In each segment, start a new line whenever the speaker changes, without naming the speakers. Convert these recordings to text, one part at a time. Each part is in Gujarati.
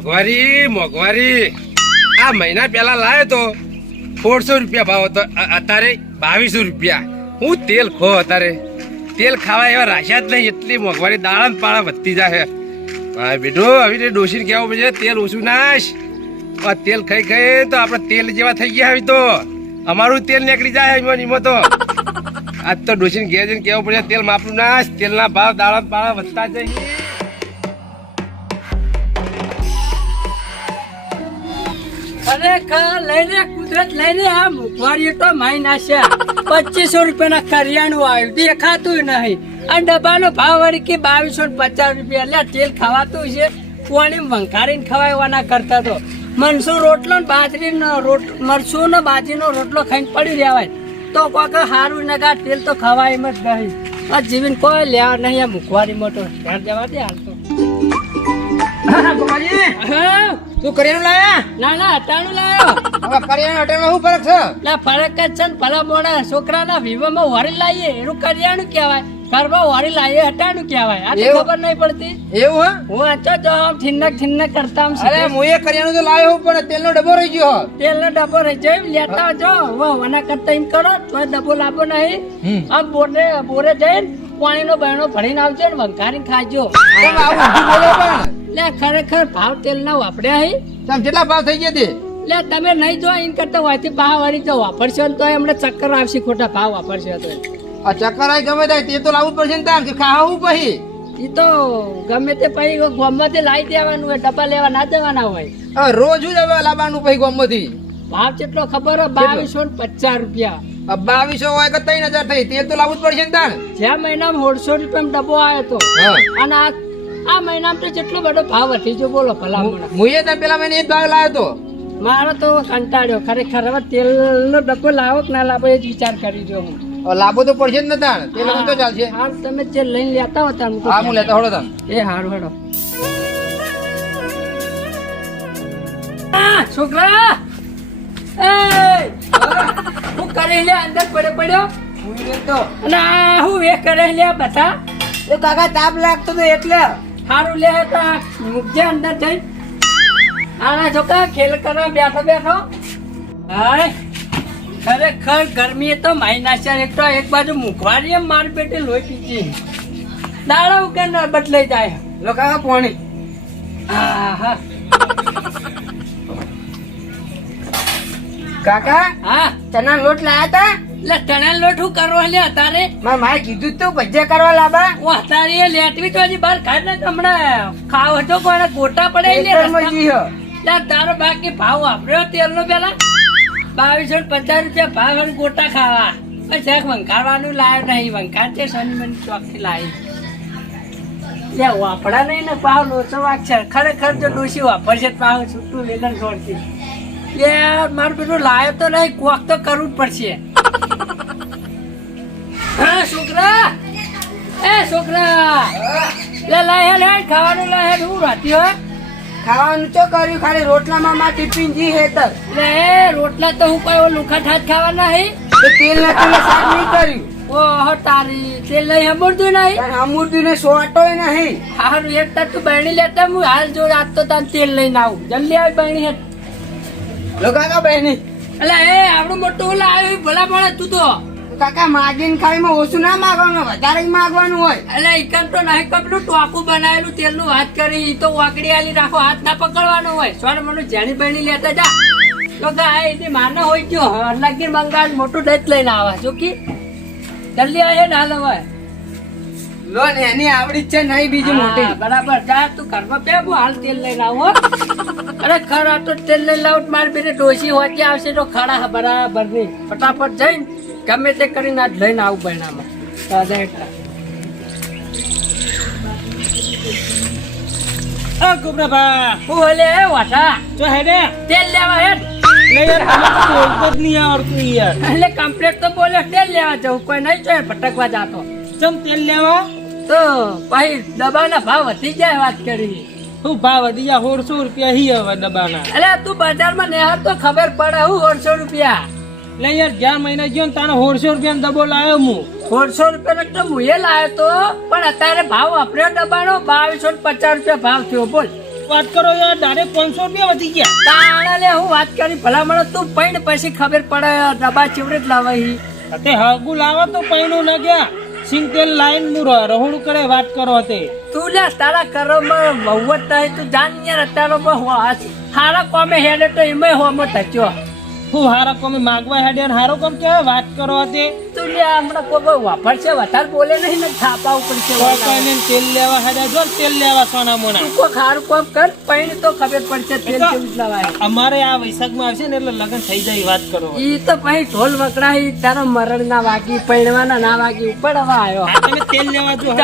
મોંઘવારી મોંઘવારી. આ મહિના પહેલા લાયો તો સોળસો રૂપિયા ભાવ હતો. અત્યારે બાવીસો રૂપિયા. હું તેલ ખો અત્યારે. તેલ ખાવા એવા રાશિયા જ નહીં. એટલી મોંઘવારી દાડા પાળા વધતી જાય હા બેટો હવે ડોસીને કહેવું પડશે તેલ ઓછું નાશ. આ તેલ ખાઈ ખાઈ તો આપણે તેલ જેવા થઈ ગયા હવે તો. અમારું તેલ નીકળી જાય એમાં એમાં તો. આજ તો ડોસીને ઘેર જઈને કહેવું પડશે તેલ માપનું નાશ. તેલના ભાવ દાડા પાળા વધતા જઈએ
ખરેખર લઈને કુદરત લઈને આ મુખવારી તો માઈ નાખ્યા પચીસો રૂપિયાના કરિયાણું આવ્યું દેખાતું નહીં. આ ડબ્બાનો ભાવ વળી કે બાવીસો ને પચાસ રૂપિયા. એટલે તેલ ખાવાતું છે. કોણી વંકારીને ખવાયવાના કરતા તો. મનસું રોટલો ને બાજરીનો રોટ મરસું ને બાજરીનો રોટલો ખાઈને પડી રહેવાય. તો કોક સારું નગા તેલ તો ખવાય એમ જ નહીં. આ જીવીને કોઈ લેવા નહીં આ મુખવારી મોટો ઘર જવા દે હાલ તો હા.
તું કરિયાણું લાયા?
ના ના અટાણું લાયો.
હવે કરિયાણા હોટલમાં શું ફરક છે?
ના ફરક જ છે ને ભલા મોડા છોકરાના વિવામાં વારી લાવીએ એનું કરિયાણું કહેવાય. ઘરમાં વારી લાવીએ અટાણું કહેવાય. આ ખબર નહીં પડતી.
એવું હા?
હું આચો જો આમ ઠિન્નક ઠિન્નક કરતા આમ
અરે હું એ કરિયાણું તો લાવ્યો હું પણ તેલનો ડબ્બો રહી ગયો
તેલનો ડબ્બો રહી જાય લેતા જો. વાહ વના કરતા એમ કરો તો ડબ્બો લાવો નહીં. આમ બોરે બોરે જઈને પાણીનો બહેણો ભરીને આવજો ને વંકારીને ખાજો.
આવું બોલો પણ.
લે ખરેખર ભાવ તેલ ના વાપર્યા હે?
તમે કેટલા ભાવ થઈ ગયા તે?
લે તમે નહીં જો ઇન કરતા હોયથી ભાવ વાળી તો વાપરશો ને તો એમને ચક્કર આવશે ખોટા ભાવ વાપરશે તો
આ ચક્કર આય ગમે થાય તે તો લાવવું પડશે ને તાર કે ખાવું પછી?
એ તો ગમે તે પછી ગોમમાંથી લાવી દેવાનું હોય ડબ્બા લેવા ના દેવાના હોય.
રોજ જ હવે લાવવાનું પછી ગોમમાંથી?
ભાવ કેટલો ખબર બાવીસો ને પચાસ રૂપિયા.
બાવીસો હોય કે ત્રણ હજાર થઈ તે તો લાવવું જ પડશે ને તાર?
જ્યાં મહિનામાં સોળસો રૂપિયા ડબ્બો આવ્યો તો. અને આ આ મહિનામાં તો જેટલો બધો ભાવ વધી જો બોલો ભલામણ.
હું એ તાર પેલા મહિને એ જ ભાવ લાવ્યો તો.
મારો તો કંટાળ્યો ખરેખર હવે તેલનો ડબ્બો લાવો કે ના લાવો એ જ વિચાર કરી જો હું.
લાભો તો પડશે જ ને તાણ. તેલ વગર તો ચાલશે.
હાલ તમે જે લઈને લેતા હો તમે
હા હું લેતા હોડો તાર
એ હારું હેડો. છોકરા! એ હું કરી લે અંદર પડે પડ્યો. તો. ના હું એ કરે લે બધા.
એ કાકા તાપ લાગતો તો એટલે.
હારું લે હતા મુકજે અંદર જઈ. આના છોકરા ખેલ કરવા બેઠો બેઠો. હાય ખરેખર ગરમી તો નાખ્યા એક તો એક બાજુ મુખવારી એમ માર પેટે લોહી પીજી દાડા ઉકેલ બદલાઈ જાય.
લોકા કાકા પોણી.
હા
કાકા
હા?
ચના લોટ લાયા તા?
એટલે ચણા લોટ હું કરવા લે તારે
મારા કીધું તું ભજીયા કરવા લાબા.
હું તારી લેટવી તો હજી કાઢ ને હમણાં ખાવ હતો કોને ગોટા પડે લે. લે તારો બાકી ભાવ વાપર્યો તેલ નો પેલા. બાવીસો પચાસ રૂપિયા ભાવ અને ગોટા ખાવા. પછી વંકારવાનું લાવ્યો નહીં વંકાર છે શનિ મને ચોકથી લાવી લે વાપડા નહીં ને પાવ લોચો વાક છે. ખરેખર જો ડોસી વાપરશે પાવ છૂટું વેલણ છોડતી લે મારું પેલું લાયો તો નહીં કોક તો કરવું જ પડશે. હા છોકરા? એ છોકરા! લે લાય લે ખાવાનું લાય હું રાતી હોય?
ખાવાનું તો કર્યું ખાલી રોટલામાં માં ટિફિન જી હેતર
લે રોટલા તો હું કોઈ લુખા ઠાઠ ખાવાના હે
તો તેલ નાખીને શાક નહીં કર્યું.
ઓહો તારી તેલ લઈ હમણતું નહીં?
અમૂર્તિ ને સોટોય નહીં.
હારું એક તાર તું બહેણી લેતા હું હાલ જોડે આજ તો તાર તેલ લઈને આવું. જલ્દી આવી બહેણી હેઠ.
લો કાકા બહેની
એટલે એ આપણું મોટું લાવ્યું આવ્યું ભલા મળે તું તો.
કાકા માગીને ખાઈમાં ઓછું ના માગવાનું વધારે માગવાનું હોય.
એટલે એકમ તો નહીં કપલું ટોકું બનાવેલું તેલનું વાત કરી ઈ તો વાકડી આલી રાખો હાથ ના પકડવાનો હોય. સોને મને જેની બહેણી લેતા જા. તો કે આ એની માને હોય ગયો લગીર બંગાળ મોટું ડચ લઈને આવા જો કે. જલ્દી આવે ને હાલ હવે.
લો ને એની આવડી જ છે નહીં બીજી મોટી.
બરાબર જા તું ઘરમાં બે હાલ તેલ લઈને આવો. અરે ખરા તો તેલ લઈ લાવ મારી બેને ડોસી હોતી આવશે તો ખરા બરાબર નહીં. ફટાફટ જઈને ગમે તે કરીને આજ લઈને આવું બહેનામાં દાદા એટલા.
ગોબરાભા
હું હલે
જો હેડે
તેલ લેવા હેડ
લે યાર આમાં તો બોલતો જ નહીં આવડતું યાર.
એટલે કમ્પ્લેટ તો બોલે તેલ લેવા જવું કોઈ નહીં જોઈએ ભટકવા જાતો.
ચમ તેલ લેવા?
તો ભાઈ દબાના ભાવ વધી જાય વાત કરી.
શું ભાવ વધી ગયા? સોળસો રૂપિયા હી હવે દબાના.
અરે તું બજારમાં નેહાર તો ખબર પડે હું ઓળસો રૂપિયા.
લે યાર જ્યાં મહિના ગયો ને તારે સોળસો રૂપિયા દબો લાવ્યો હું
સોળસો રૂપિયા તો હું એ લાવ્યો તો પણ અત્યારે ભાવ વાપર્યો દબાણો બાવીસો ને પચાસ રૂપિયા ભાવ થયો બોલ.
વાત કરો યાર ડાયરેક્ટ પાંચસો રૂપિયા વધી ગયા.
તાણા લે હું વાત કરી ભલા મળે તું પૈણ પછી ખબર પડે ડબ્બા ચીવડે જ લાવાઈ
તે હગુ લાવો તો પૈણું ન ગયા. સિંગતેલ લાઈન મુર રહોડું કરે વાત કરો તે
તું લે તારા કરોમાં બહુ જ થાય તું જાન યાર અત્યારે બહુ હારા કોમે હેડે તો એમાં હોમો ટચ્યો
હું હારો કોમે માગવા હેડ્યા હારો કોમ કેવા વાત કરો તે
તું લે હમણાં કોઈ બહુ વાપરશે વધારે બોલે નહીં ને થાપા ઉપર છે
કોઈ કોઈને તેલ લેવા હેડ્યા જો તેલ લેવા સોના મોના.
કોઈ ખારું કોમ કર પૈણ તો ખબર પડશે તેલ કેવું લાવાય
અમારે આ વૈશાખમાં આવશે ને એટલે લગ્ન થઈ જાય વાત કરો.
ઈ તો પછી ઢોલ વકડાઈ તારો મરણ ના વાગી પૈણવાના ના વાગી ઉપર હવે આવ્યો
તેલ લેવા જો.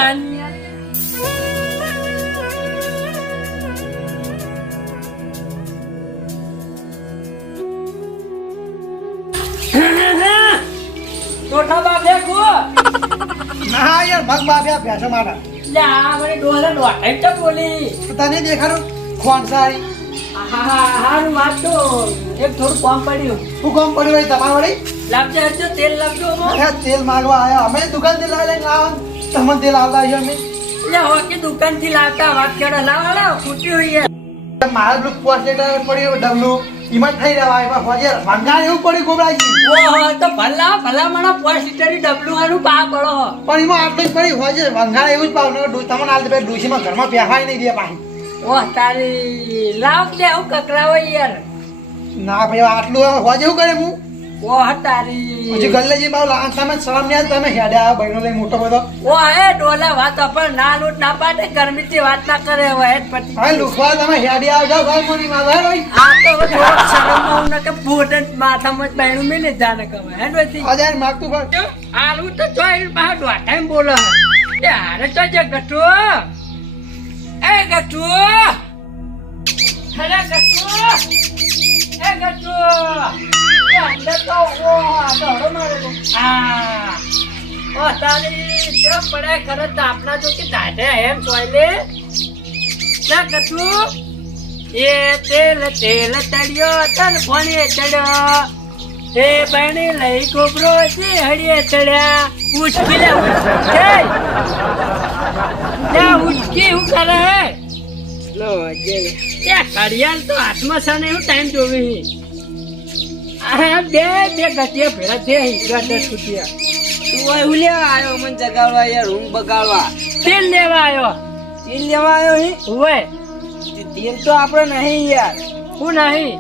મગ બાફ્યા ભેંસો મારા
લે આ મને ડોલે દોઢાઈ તો બોલી?
તને દેખાડું
હારું વાત તો. એક થોડું કોમ પડ્યું.
શું કોમ પડ્યું તમારા વળી?
લાવજે હજુ તેલ લાવજો
અરે તેલ માંગવા આવ્યા અમે દુકાનથી લાવી લઈને લાવવાનું તમને તેલ આવતા આવ્યો અમે.
લે હોકી દુકાનથી લાવતા? વાત કરો લાવો હોય.
મારા પેલું પોસ્ટ લેટર પડ્યું ડબલું. એમાં થઈ રહ્યા એમાં ફોજે ભંગાર એવું પડ્યું ગોબરાજી.
ઓહો તો ભલા ભલા મને પાંચ લીટરની ડબલું આનું પા પડો
પણ એમાં આટલું જ પડ્યું ફોજે ભંગાર એવું જ પાવ ને તમને હાલ દે ડુસીમાં ઘરમાં બેહાય નહીં દે પાહી
ઓહ તારી લાવ લે હું કકરાવો યાર.
ના ભાઈ આટલું ફોજે એવું કરે હું
ઓહ તારી
હજી ગલ્લે જે બાવ લાંચ તમે શરમ તમે હેડે આ બહેનો લઈ મોટો બધો.
ઓહ એ ડોલા વાત પણ ના લૂટ ના પાડે ગરમી થી વાત ના કરે હવે હેડ પટી
હવે લુખવા તમે હેડે આવ જાવ ભાઈ મોની માં ભાઈ
આ તો હવે થોડોક શરમમાં હું નકે ફૂટે માથામાં જ બહેણું જાને કમે હેડ વધી
આજે માગતું ભાઈ
આલુ તો જોઈ બહાર દોઢાઈ બોલો એ હારે તો જે ગટુ એ ગટુ અરે ગટુ એ ગટુ એ અંદર તો દોડો મારેલો ઓ તારી પડે ખરે તો આપણા જો કે દાઢે એમ ના એ તેલ તેલ તળ્યો તન ભણીએ ચડ્યો. એ બહેણી લઈ ગોબરો છે હળીએ ચડ્યા. ઉચકી લે ઉચકે હું કરે? લો જે એ ઘડિયાળ તો હાથમાં છે ને એવું ટાઈમ જોવી. આ બે બે ગતિયા ભેળા છે ગટર છૂટ્યા
તું હું લેવા આવ્યો? મને જગાડવા યાર ઊંઘ બગાડવા.
તેલ લેવા આવ્યો.
તેલ લેવા આવ્યો હી?
હોય
તેલ તો આપણે નહીં યાર.
હું નહીં?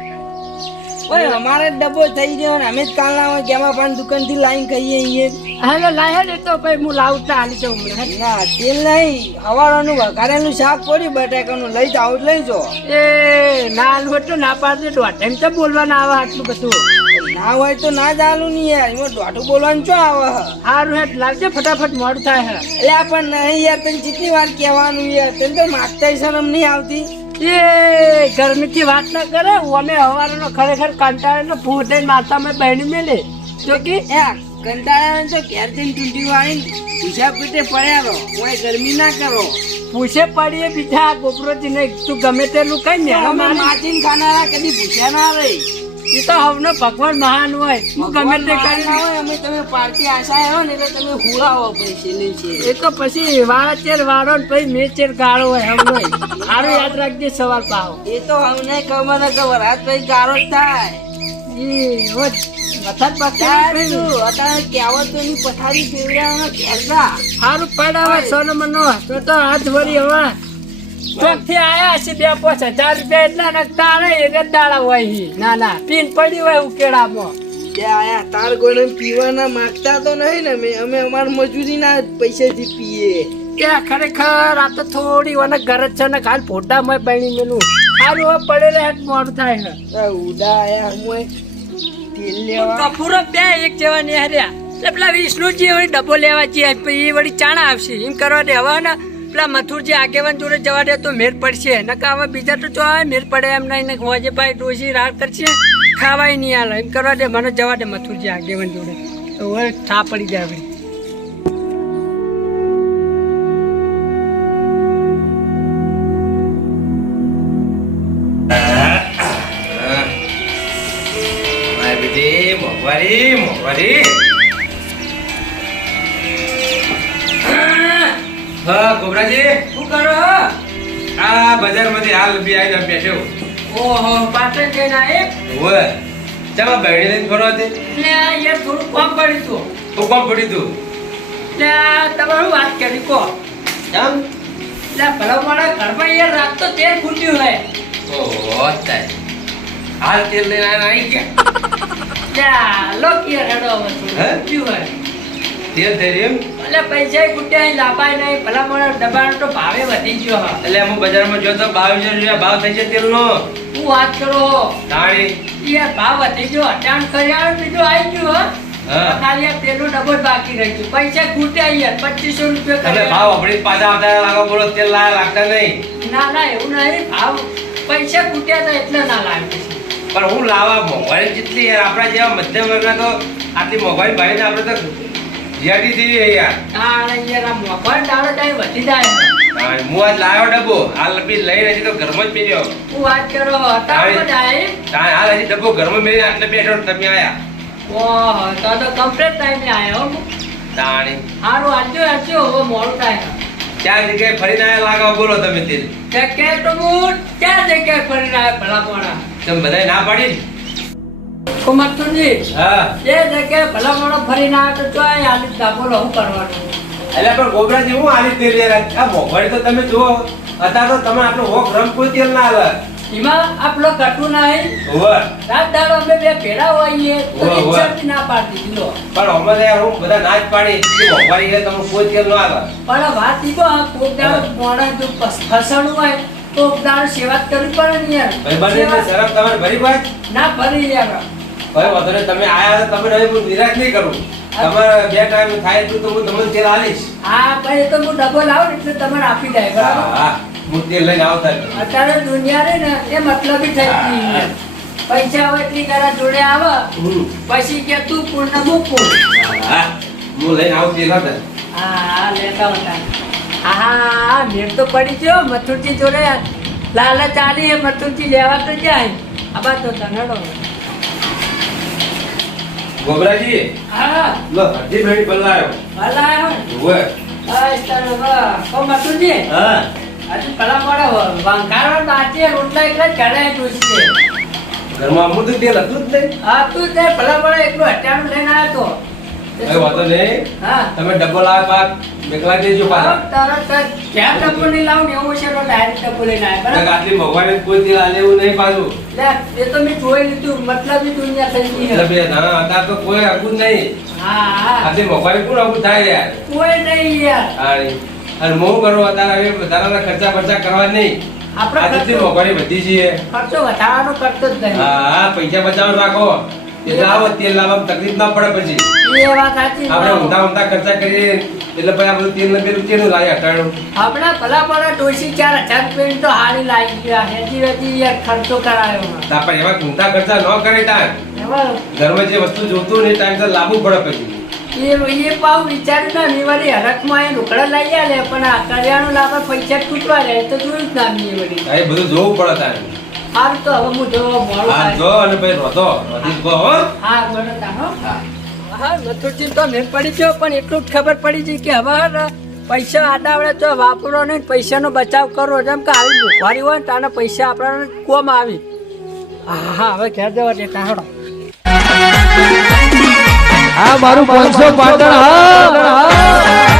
ઓય અમારે ડબ્બો થઈ ગયો ને અમે જ કાલના ગેમા કેમાં દુકાનથી લાઈન કહીએ અહીંયા
હાલો લાયા ને તો ભાઈ હું લાવતા હાલી જાઉં
ના? તેલ નહીં. હવાળાનું વઘારેલું શાક પડ્યું બટાકાનું લઈ જાઓ લઈ જો
એ ના લોટ ના પાડે એમ તો બોલવાના આવે આટલું બધું.
ના હોય તો ના ચાલુ નહીં યાર. એમાં દોઢું બોલવાનું ચો આવે
હારું હેઠ લાવજે ફટાફટ મોડું થાય હે.
એટલે પણ નહીં યાર તને કેટલી વાર કહેવાનું યાર. તને તો માગતા શરમ નહીં આવતી.
એ ગરમી થી વાત ના કરે અમે હવારનો ખરેખર કંટાળે માતા માથામાં બહેણી મેલે. જો કે?
યાર કંટાળા તો ઘેર જઈને ટૂંટી વાળીને ભૂસા પીટે પડ્યા રહો. કોઈ ગરમી ના કરો.
પૂછે પડીએ બીજા ગોપરોજી ને તું ગમે તેલું કઈ મેળો
માચીને ખાનારા કદી ભૂસ્યા ના રહી.
એ તો હવનો ભગવાન મહાન હોય. હું ગમે તે કરી
ના હોય અમે તમે પાર્ટી આશા આવ્યો ને એટલે તમે હુળાવો પૈસે નહીં છે.
એ તો પછી વાળા ચેર વાળો ને પછી મેં ચેર ગાળો હોય હમ નહીં સારું યાદ રાખજે સવાર પાવ
એ તો હમને ખબર ને ખબર આજ પછી ગાળો જ થાય.
એ હો વરસાદ
યાર
બાકી
અત્યારે કહેવત તો પથારી ફેરવ્યા ઘેર
સારું પડાવે સોનો મનો. તો તો હાથ વળી હવે. ચોકથી આયા છે બે પાંચ હજાર રૂપિયા એટલા ને એટલે દાડા હોય હી ના ના પીન પડી હોય ઉકેડામાં.
આયા તાર કોઈને પીવાના માગતા તો નહીં ને. અમે અમે અમાર મજૂરીના પૈસાથી પીએ.
ત્યાં ખરેખર આ તો થોડી મને ગરજ છે ને કાલ ફોટામાં પાણી મેલું સારું હવે પડેલે હેઠ મોડું થાય
ને ઉડા આયા હું તેલ લેવા
કપૂરો બે એક જેવા નિહાર્યા. એટલે પેલા વિષ્ણુજી વળી ડબ્બો લેવા જઈએ પછી એ વળી ચાણા આવશે એમ કરવા દે. હવે ને પેલા મથુરજી આગેવાન જોડે જવા દે તો મેર પડશે. નકા હવે બીજા તો ચો મેર પડે એમ નહીં. ને હોજે ભાઈ ડોસી રાત કરશે. ખાવાય નહીં હાલ. એમ કરવા દે, મને જવા દે મથુરજી આગેવાન જોડે. તો હવે ઠા પડી જાય
ભાઈ બેટી હા ગોબરાજી
શું કરો
આ બજારમાંથી હાલ બી આવીને બેઠો.
ઓહો પાટણ જઈને આયે?
હોય ચાલો બહેણી લઈને દે
એટલે યાર થોડું કોમ પડ્યું તું
હું કોમ પડી તું
એટલે તમારું વાત કરી કહો.
કેમ
એટલે ભલા મારા ઘરમાં યાર રાત તો તેલ ફૂટ્યું હે
ઓહો તાય. હાલ તેલ લઈને આવી ગયા.
લો કે યાર હવે થોડું?
હે? તેલ થઈ રહ્યું
એટલે પૈસા ગુટ્યા લાભાય નહીં. ભલા મને દબાણ તો ભાવે વધી ગયો હા
એટલે હું બજારમાં જોતો બાવીસો રૂપિયા ભાવ થઈ છે તેલનો.
તું વાત કરો?
તાણી
એ ભાવ વધી ગયો. અટાણ કર્યા બીજું આવી ગયું હા. ખાલી તેલનો ડબ્બો બાકી રહી ગયો. પૈસા ખૂટ્યા યાર. પચીસો રૂપિયા
તમે ભાવ આપણી પાછા આવતા લાગો બોલો તેલ લાયા લાગતા નહીં.
ના ના એવું નહીં. ભાવ પૈસા ખૂટ્યા હતા એટલે ના લાગે
પણ હું લાવા મોંઘવારી જેટલી યાર આપણા જેવા મધ્યમ વર્ગના તો આટલી મોંઘવારી ભાઈને આપણે તો જીઆટી થઈ યાર.
આ યાર આ મોંઘવારી દાડો ટાઈમ વધી જાય
હા, હું આજ લાવ્યો ડબ્બો. હાલ બી લઈને હજી તો ઘરમાં જ પહેર્યો.
હું વાત કરો હટાવ જાય
હા હાલ હજી ડબ્બો ઘરમાં મેળવી આટલે બેઠો તમે આયા.
ઓહ તો તો કમ્પ્લીટ ટાઈમે આયો.
તાણી.
હારું આજો આજો હવે મોડું થાય.
ચાર જગ્યાએ ફરીને આયા લાગો બોલો તમે તેલ
કે તો હું ક્યાં જગ્યાએ ફરીને આવ્યો ભલા પોણા
તમે બધાય ના પાડી?
કુમારતુજી
હા.
એ જગ્યાએ ભલા મોણો ફરીને આવ્યો તો ચોય આલી જ ના બોલો કરવાનું?
એટલે પણ ગોબરાજી હું આલી તેલ યાર આ મોંઘવારી તો તમે જુઓ અત્યારે તો તમે આપણો હોક રમ તેલ ના આવે.
એમાં આપણો કટુ નહીં
હોવે.
રાત દાડો અમે બે ભેડા હોઈએ તો ઈચ્છા. ના પાડી દીધો
પણ અમે યાર હું બધા ના જ પાડી કે મોંઘવારી છે તમે કોઈ તેલ ના આવે.
પણ વાત ઈ તો કોક દાડો મોડા જો ફસ- ફસણું હોય તો દાડો સેવા કરવી પડે ને યાર.
ભાઈ બને શરમ તમારે ભરી ભાઈ
ના ભરી યાર.
ભાઈ વધારે તમે આયા તમે હવે હું નિરાશ નહીં કરું. તમારે બે ટાઈમ થાય તો તો હું તમને તેલ આલીશ
હા ભાઈ એ તો હું ડબલ આવું એટલે તમારે આપી દે બરાબર?
હા હું. તેલ લઈને આવતા.
અત્યારે દુનિયા રે ને એ મતલબી થઈ ગઈ. પૈસા હોય એટલી તારા જોડે આવે. પછી કે તું પૂર્ણ મૂકું.
હા હું. લઈને આવું તેલ હતા
હા લેતા હતા હા મેળ તો પડી ગયો. મથુરજી જોડે લાલચ આલી મથુરજી લેવા તો જાય. આબા તો તનડો
ગોબરાજી?
હા.
લો હજી ભેડી બદલાયો
ભલા આવ્યો ને
હોવે.
બસ તારો બા. ઓ મથુરજી
હા.
હજુ પેલા મોડે વંકારો બાકી રોટલા એકલા જ ઘરે ડૂસી છે.
ઘરમાં અમુક તેલ હતું જ નહીં.
હા તું ભલા મોડે એકલું હટાણું લઈને આવ્યો તો.
કઈ વાંધો નહીં.
હા.
તમે ડબ્બો લાવે પાક બેકલા દેજો પાછા.
તરત જ. ક્યાં ડબ્બો નહીં લાવું ને એવું છે તો ડાયરેક્ટ ડબ્બો લઈને
આવે
બરાબર?
આટલી મોંઘવારી કોઈ તેલ આલે એવું નહીં પાછું.
લે, એ તો મેં જોઈ લીધું મતલબ દુનિયા થઈ ગઈ.
એટલે. બે ના અત્યારે તો કોઈ હકું જ નહીં.
હા.
આટલી મોંઘવારી કોણ હકું થાય યાર?
કોઈ નહીં યાર.
અરે અને મોં કરો અત્યારે હવે વધારાના ખર્ચા ખર્ચા કરવા નહીં.
આપણે ખર્ચો
વધી છે
ખર્ચો વધારવાનો કરતો જ નહીં.
હા હા પૈસા બચાવ રાખો. એટલે આવો તેલ લાવવામાં તકલીફ ના પડે પછી.
એ વાત સાચી
આપણે ઊંધા ઊંધા ખર્ચા કરીએ એટલે ભાઈ આ બધું તેલ ને પેલું કેનું લાગે હટાણું
આપણા ભલા ભલા ડોસી ચાર હજાર રૂપિયાની તો હારી લાવી ગયા. હેજી વેજી યાર ખર્ચો કરાયો
તા પણ એવા ઊંધા ખર્ચા ન કરે ટાઈમ ઘરમાં જે વસ્તુ જોતું ને ટાઈમ તો લાવવું પડે પછી.
એ એ પાવ વિચાર્યું ના મેં વળી એ રોકડા લઈ આલે પણ આ કરિયાણું લાવવા પૈસા તૂટવા જાય તો જોયું જ ના વળી.
એ બધું જોવું પડે તારે
હારું તો હવે હું જો મોડું
હા જો અને ભાઈ રોધો રોધી ગો હો.
હા ગોડો તાનો હા. મથુરજી તો મેં પડી ગયો પણ એટલું જ ખબર પડી ગઈ કે હવે પૈસા આડાવડે તો વાપરો નહીં પૈસાનો બચાવ કરો જેમ કે આવી મોંઘવારી હોય ને તાને પૈસા આપણાને કોમ આવી. હા હા હવે ઘેર જવા દે કાંડો
હા મારું પાંચસો પાટણ હા.